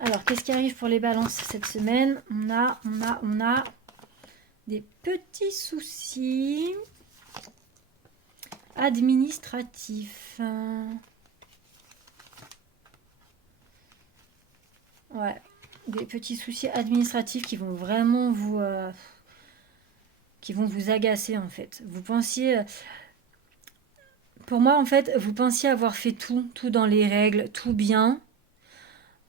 Alors, qu'est-ce qui arrive pour les balances cette semaine? On a des petits soucis administratifs. Ouais, des petits soucis administratifs qui vont vraiment qui vont vous agacer en fait. Vous pensiez, pour moi en fait, vous pensiez avoir fait tout dans les règles, tout bien,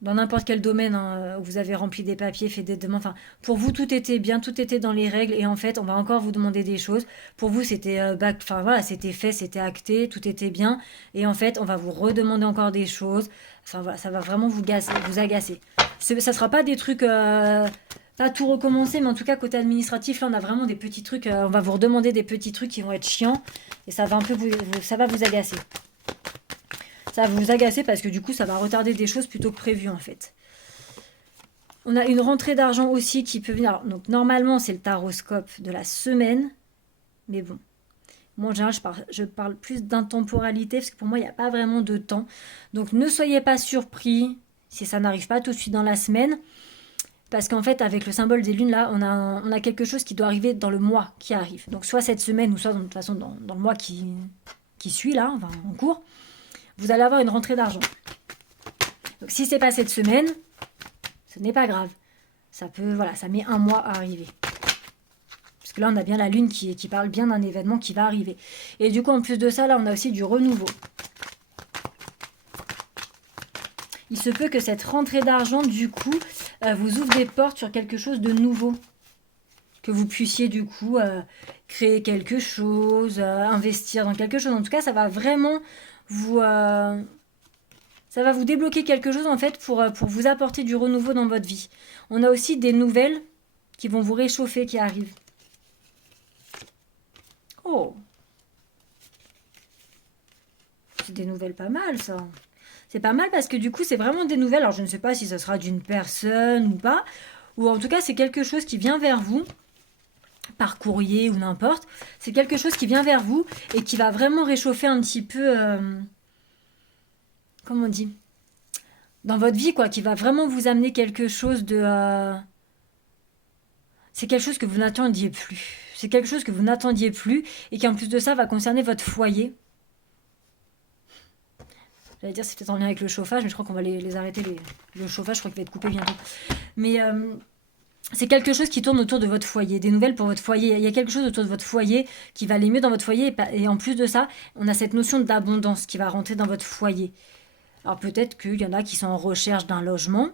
dans n'importe quel domaine, hein, où vous avez rempli des papiers, fait des demandes. Enfin, pour vous tout était bien, tout était dans les règles et en fait, on va encore vous demander des choses. Pour vous, c'était enfin voilà, c'était fait, c'était acté, tout était bien et en fait, on va vous redemander encore des choses. Enfin voilà, ça va vraiment vous agacer. Ça sera pas des trucs pas tout recommencer, mais en tout cas côté administratif, là, on a vraiment des petits trucs. On va vous redemander des petits trucs qui vont être chiants et ça va un peu ça va vous agacer. Ça va vous agacer parce que du coup, ça va retarder des choses plutôt que prévu en fait. On a une rentrée d'argent aussi qui peut venir. Alors, donc normalement, c'est le taroscope de la semaine. Mais bon, moi en général, je parle plus d'intemporalité parce que pour moi, il n'y a pas vraiment de temps. Donc ne soyez pas surpris si ça n'arrive pas tout de suite dans la semaine. Parce qu'en fait, avec le symbole des lunes, là, on a quelque chose qui doit arriver dans le mois qui arrive. Donc soit cette semaine ou soit de toute façon dans le mois qui suit, là, enfin, en cours. Vous allez avoir une rentrée d'argent. Donc si c'est pas cette semaine, ce n'est pas grave. Ça peut, voilà, ça met un mois à arriver. Parce que là, on a bien la lune qui parle bien d'un événement qui va arriver. Et du coup, en plus de ça, là, on a aussi du renouveau. Il se peut que cette rentrée d'argent, du coup, vous ouvre des portes sur quelque chose de nouveau. Que vous puissiez, du coup, créer quelque chose, investir dans quelque chose. En tout cas, ça va vraiment ça va vous débloquer quelque chose en fait pour vous apporter du renouveau dans votre vie. On a aussi des nouvelles qui vont vous réchauffer qui arrivent. Oh, c'est des nouvelles pas mal ça. C'est pas mal parce que du coup c'est vraiment des nouvelles. Alors je ne sais pas si ça sera d'une personne ou pas. Ou en tout cas c'est quelque chose qui vient vers vous par courrier ou n'importe. C'est quelque chose qui vient vers vous et qui va vraiment réchauffer un petit peu... comment on dit, dans votre vie, quoi, qui va vraiment vous amener quelque chose de... c'est quelque chose que vous n'attendiez plus. C'est quelque chose que vous n'attendiez plus et qui en plus de ça va concerner votre foyer. J'allais dire c'est peut-être en lien avec le chauffage, mais je crois qu'on va les arrêter. Le chauffage, je crois qu'il va être coupé bientôt. Mais c'est quelque chose qui tourne autour de votre foyer, des nouvelles pour votre foyer. Il y a quelque chose autour de votre foyer qui va aller mieux dans votre foyer. Et en plus de ça, on a cette notion d'abondance qui va rentrer dans votre foyer. Alors peut-être qu'il y en a qui sont en recherche d'un logement,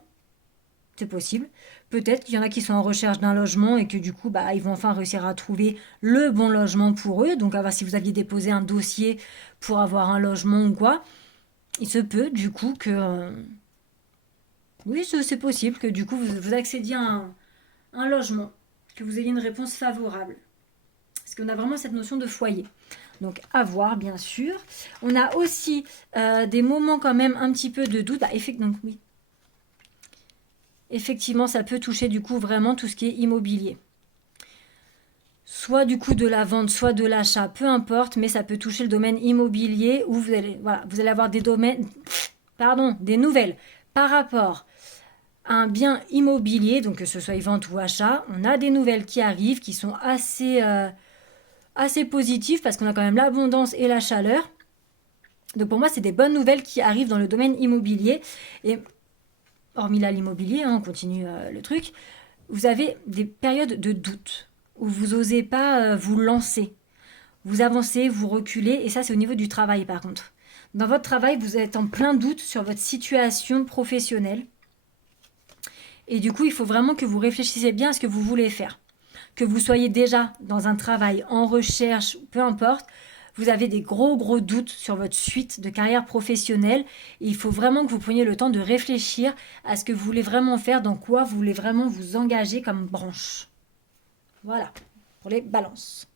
c'est possible. Peut-être qu'il y en a qui sont en recherche d'un logement et que du coup, ils vont enfin réussir à trouver le bon logement pour eux. Donc si vous aviez déposé un dossier pour avoir un logement ou quoi, il se peut du coup que... oui, c'est possible que du coup vous accédiez à un logement, que vous ayez une réponse favorable. Parce qu'on a vraiment cette notion de foyer. Donc à voir bien sûr. On a aussi des moments quand même un petit peu de doute. Donc oui. Effectivement, ça peut toucher du coup vraiment tout ce qui est immobilier. Soit du coup de la vente, soit de l'achat, peu importe, mais ça peut toucher le domaine immobilier où vous allez avoir des des nouvelles par rapport à un bien immobilier, donc que ce soit vente ou achat. On a des nouvelles qui arrivent qui sont assez positif parce qu'on a quand même l'abondance et la chaleur. Donc pour moi, c'est des bonnes nouvelles qui arrivent dans le domaine immobilier. Et hormis là l'immobilier, on continue le truc, vous avez des périodes de doute où vous n'osez pas vous lancer. Vous avancez, vous reculez, et ça c'est au niveau du travail par contre. Dans votre travail, vous êtes en plein doute sur votre situation professionnelle. Et du coup, il faut vraiment que vous réfléchissiez bien à ce que vous voulez faire. Que vous soyez déjà dans un travail, en recherche, peu importe, vous avez des gros doutes sur votre suite de carrière professionnelle et il faut vraiment que vous preniez le temps de réfléchir à ce que vous voulez vraiment faire, dans quoi vous voulez vraiment vous engager comme branche. Voilà, pour les balances.